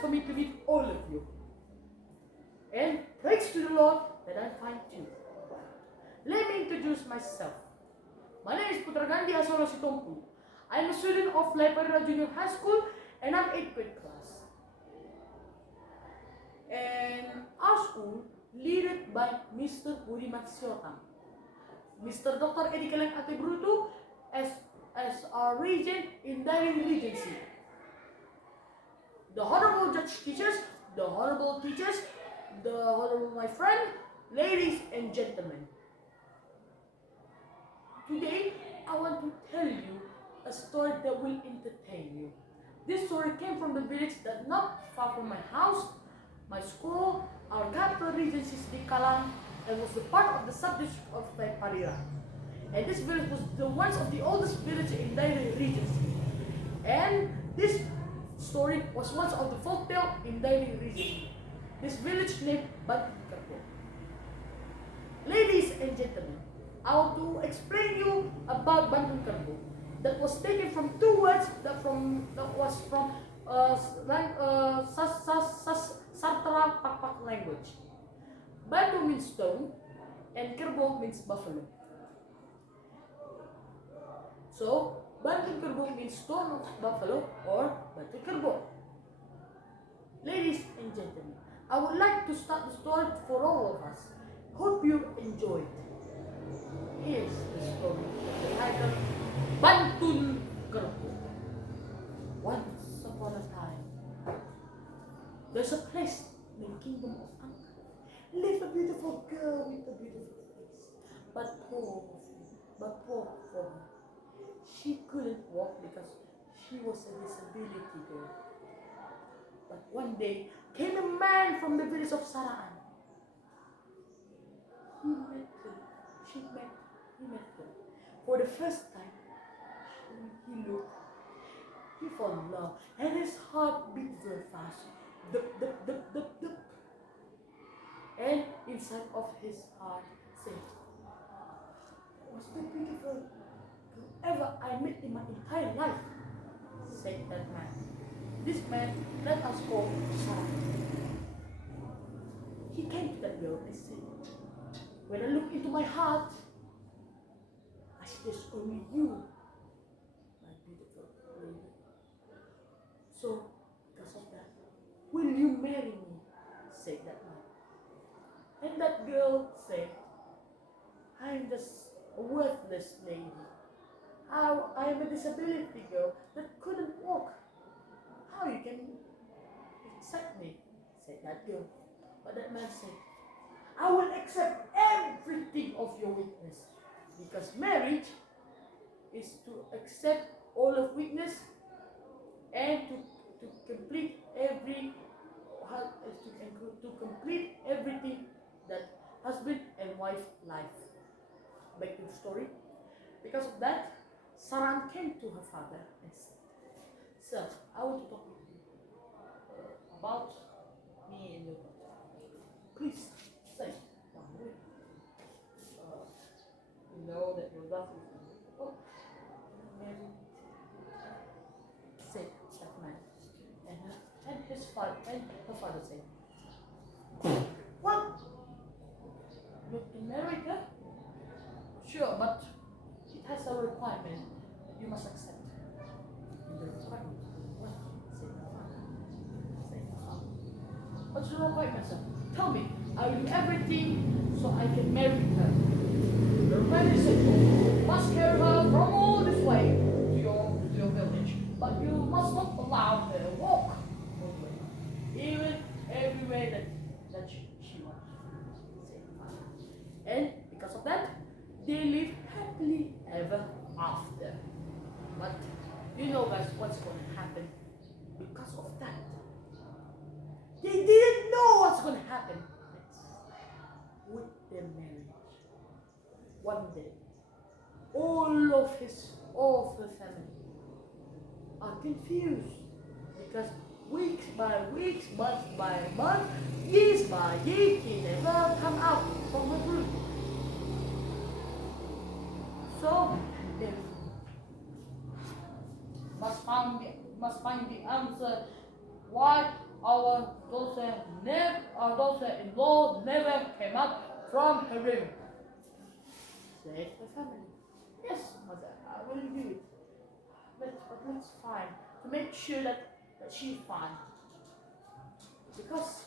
for me to meet all of you. And praise to the Lord that I find you. Let me introduce myself. My name is Putra Gandhi Asoro Sitompu. I am a student of Leparira Junior High School and I'm 8th grade class. And our school led by Mr. Budi Maksiotang, Mr. Dr. Eddie Keleng Ate Brutu as our regent in Daily Regency. The honorable judge teachers, the honorable teachers, the honorable my friend, ladies and gentlemen. Today, I want to tell you a story that will entertain you. This story came from the village that not far from my house, my school, our capital Regency Sri Kalang, and was a part of the sub-district of Leparira. And this village was the one of the oldest villages in Daily Regency. And this story was once of the folktale in Daily Regency. This village named Bantul Kerbo. Ladies and gentlemen, I want to explain you about Bantul Kerbo. That was taken from two words that was from Sartara Pakpak language. Batu means stone and Kerbo means buffalo. So Bantul Kerbo means stone of buffalo or Batu Kerbo. Ladies and gentlemen, I would like to start the story for all of us. Hope you enjoyed. Here's the story titled Bantul Kerbo. Once upon a time, there's a place named Kingdom of Angka. Lived a beautiful girl with a beautiful face, but poor for her. She couldn't walk because she was a disability girl. But one day came a man from the village of Saraan. He met her. For the first time, he looked. He fell in love, and his heart beat very fast. Dup, dup, dup, dup, dup. And inside of his heart said, "Was the beautiful girl ever I met in my entire life?" said that man. This man, let us call Sarah. He came to that girl and said, "When I look into my heart, I see there's only you, my beautiful lady. So, because of that, will you marry me?" said that man. And that girl said, "I'm just a worthless lady. I am a disability girl that couldn't walk. How you can accept me?" said that girl. But that man said, "I will accept everything of your weakness, because marriage is to accept all of weakness and to complete everything that husband and wife life." Back to the story. Because of that, Saran came to her father and said, "Sir, I want to talk with you about me and your daughter. Please say one word. You know that your daughter is beautiful, married," said that man. And her father said, "What? You can marry her? Sure, but it has a requirement that you must accept." "And the requirement is what?" said the father. "What's the requirement, sir? Tell me. I will do everything so I can marry her." "The requirement is simple. You must carry her from all this way to your village, but you must not allow her to walk all the way, even everywhere that she wants," said the father. And because of that, they live happily ever after. But you know, guys, what's going to happen because of that? They didn't know what's going to happen with their marriage. One day, all of the family are confused because weeks by weeks, month by month, years by year, he never come out from the group. So they must find the answer. Why our daughter-in-law never came out from her room. Said the family. Yes, mother, I will do it. But let's find to make sure that she's fine. Because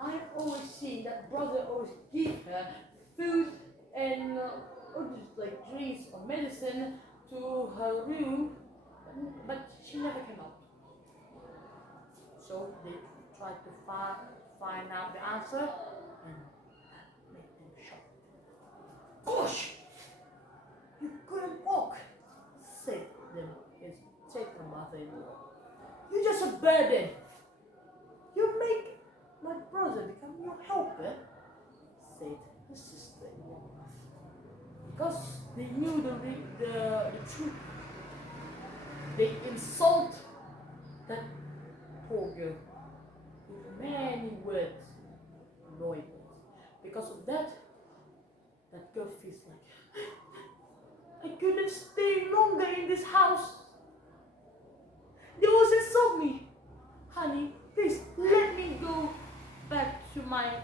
I always see that brother always give her food and like drinks or medicine to her room, but she never came out. So they tried to find out the answer and make them shocked. Gosh, you couldn't walk, said the mother-in-law. You're just a burden. You make my brother become your helper, said the sister-in-law. Because they knew the truth. They insult that poor girl with many words, annoying words. Because of that girl feels like I couldn't stay longer in this house. They always insult me. Honey, please let me go back to my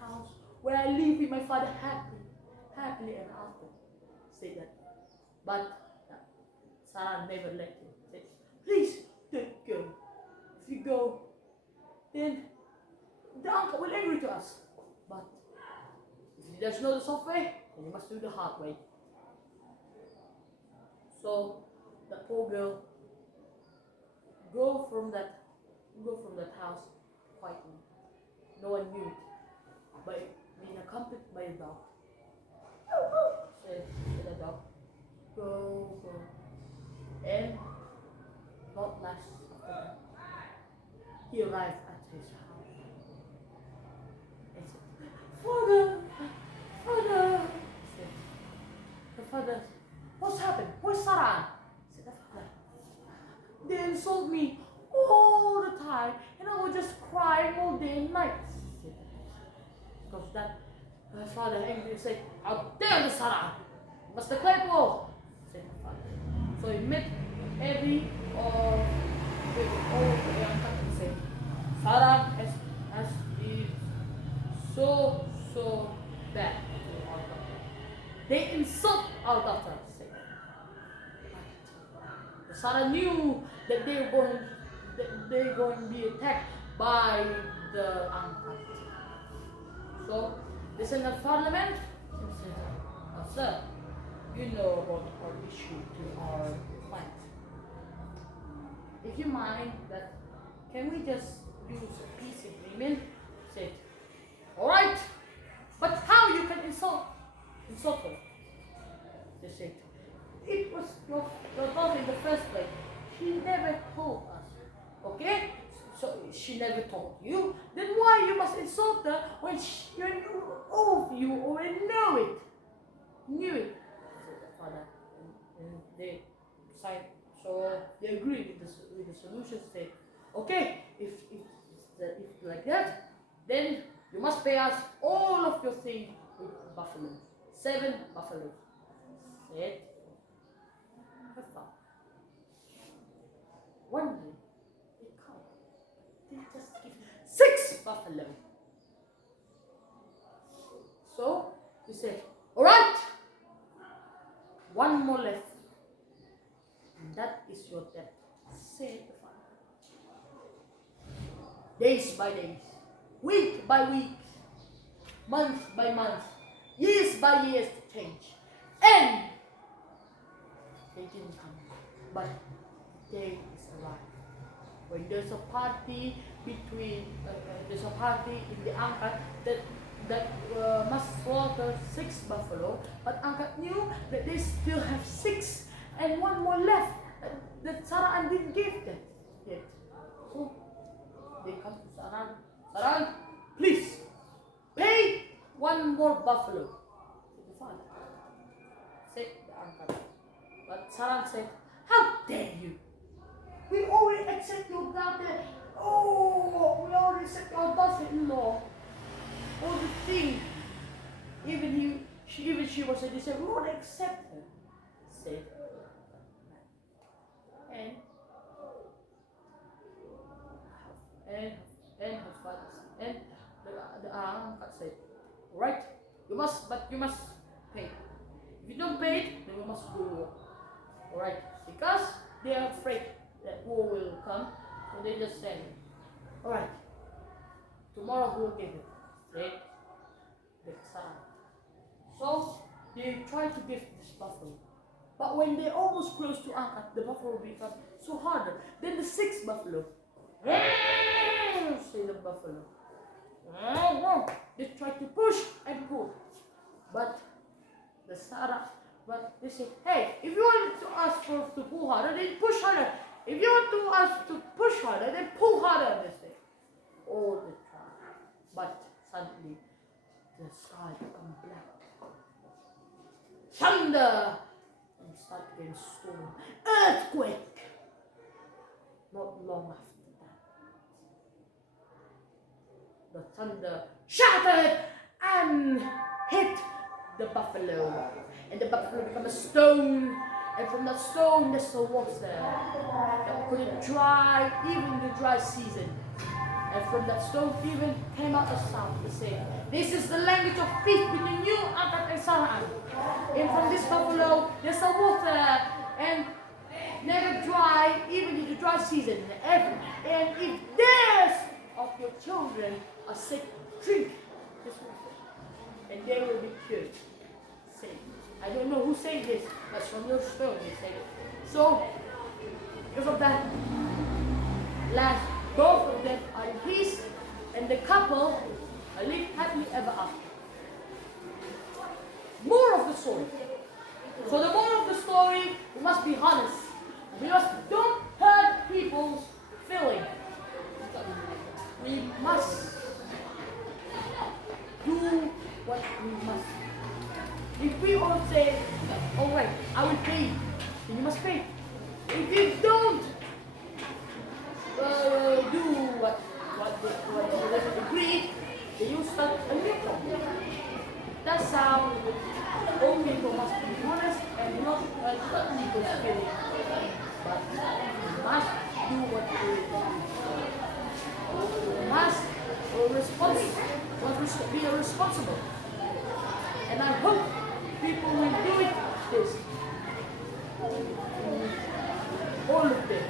house where I live with my father happily ever after. Say that. But Sarah never let him. Said, please don't go. If you go, then the uncle will angry to us. But if he doesn't know the soft way, then he must do the hard way. So the poor girl go from that house quietly. No one knew it. But being accompanied by a dog. Said the dog, go. And not last after that, he arrived at his house and said, Father, said the father, what's happened? Where's Sarah? Said the father, they insult me all the time and I was just crying all day and night. Because that her father angry said, how dare you, Sarah? Mr. Claypool, said the father. So he met every all the young couple said, Sarah has been so bad to our daughter. They insult our daughter, said. But Sarah knew that they're going to be attacked by the uncut. So they sent the parliament and said, oh, sir, you know about our issue to our client. If you mind that, can we just use a peace agreement? Said, all right, but how you can insult her? They said, it was your daughter in the first place. She never told us, okay? So she never told you. Then why you must insult her when all of you already know it? Knew it, said the father, and they signed. So they agreed with the solution. Said, okay, if like that, then you must pay us all of your things with buffalo, 7 buffaloes. Said her father. One day they come, they just give 6 buffalo. So he said, all right, 1 more left. And that is your debt, said the father. Days by days, week by week, month by month, years by years to change. And they didn't come. But the day is arrived. When there's a party between, there's a party in the Angkat that must slaughter 6 buffalo, but Angkat knew that they still have 6 and 1 more left that Saran didn't give them yet. So they come to Saran. Saran, please pay 1 more buffalo to the father, said the Angkat. But Saran said, how dare you? We already accept your daughter. Oh, we already accept your daughter-in-law. All the thing. Even she was a disabled. We won't accept her, said. And you must pay. If you don't pay it, then we must go to war. Alright? Because they are afraid that war will come, so they just say, alright, tomorrow we'll give it. Say, the Kasara. So they try to give this buffalo. But when they're almost close to Angkat, the buffalo becomes so harder. Then the sixth buffalo, say the buffalo. They try to push and pull. But the Sara, but they say, hey, if you want to ask for to pull harder, then push harder. If you want to ask to push harder, then pull harder, they say. All the time. But suddenly, the sky becomes black. Thunder! And start getting storm. Earthquake! Not long after that, the thunder shattered and hit the buffalo. And the buffalo became a stone. And from that stone, there's the water that couldn't dry, even the dry season. And from that stone even came out a sound to say, this is the language of peace between you, Angkat and Saraan. And from this buffalo, there's a water and never dry, even in the dry season. And if theirs of your children are sick, drink this water, and they will be cured. Say, I don't know who said this, but from your stone they say it. So, because of that, last, both of them are in peace, and the couple live happily ever after. More of the story. So the moral of the story, we must be honest. We must don't hurt people's feelings. We must do what we must. If we all say, alright, I will pay, then you must pay. If you don't do what they agree, then you start a new problem. That's how all people must be honest and not hurt people's feelings. But you must do what they do. You must be responsible. And I hope people will do it this. All of them.